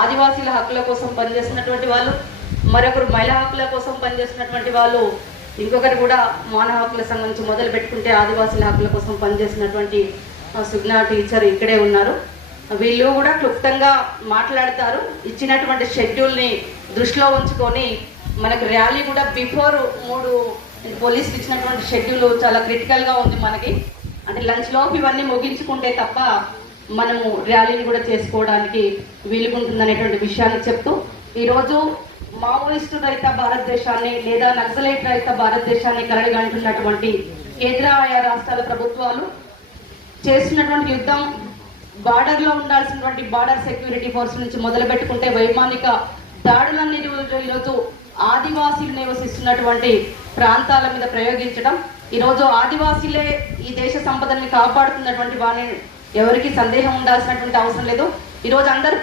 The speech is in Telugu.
ఆదివాసీల హక్కుల కోసం పనిచేస్తున్నటువంటి వాళ్ళు, మరొకరు మహిళా హక్కుల కోసం పనిచేస్తున్నటువంటి వాళ్ళు, ఇంకొకరు కూడా మానవ హక్కుల సంఘం నుంచి మొదలు పెట్టుకుంటే ఆదివాసీల హక్కుల కోసం పనిచేస్తున్నటువంటి సుగ్నా టీచర్ ఇక్కడే ఉన్నారు. వీళ్ళు కూడా క్లుప్తంగా మాట్లాడతారు. ఇచ్చినటువంటి షెడ్యూల్ని దృష్టిలో ఉంచుకొని మనకు ర్యాలీ కూడా బిఫోర్ 3 పోలీసులు ఇచ్చినటువంటి షెడ్యూల్ చాలా క్రిటికల్గా ఉంది మనకి. అంటే లంచ్లోపు ఇవన్నీ ముగించుకుంటే తప్ప మనము ర్యాలీని కూడా చేసుకోవడానికి వీలుకుంటుందనేటువంటి విషయాన్ని చెప్తూ ఈరోజు మావోయిస్టు రహిత భారతదేశాన్ని లేదా నక్సలైట్ రహిత భారతదేశాన్ని కలగంటున్నటువంటి కేంద్ర ఆయా రాష్ట్రాల ప్రభుత్వాలు చేస్తున్నటువంటి యుద్ధం, బార్డర్లో ఉండాల్సినటువంటి బార్డర్ సెక్యూరిటీ ఫోర్స్ నుంచి మొదలు పెట్టుకుంటే వైమానిక దాడులన్నీ ఈరోజు ఆదివాసీలు నివసిస్తున్నటువంటి ప్రాంతాల మీద ప్రయోగించడం, ఈరోజు ఆదివాసీలే ఈ దేశ సంపదని కాపాడుతున్నటువంటి వారిని ఎవరికి సందేహం ఉండాల్సినటువంటి అవసరం లేదు. ఈరోజు అందరూ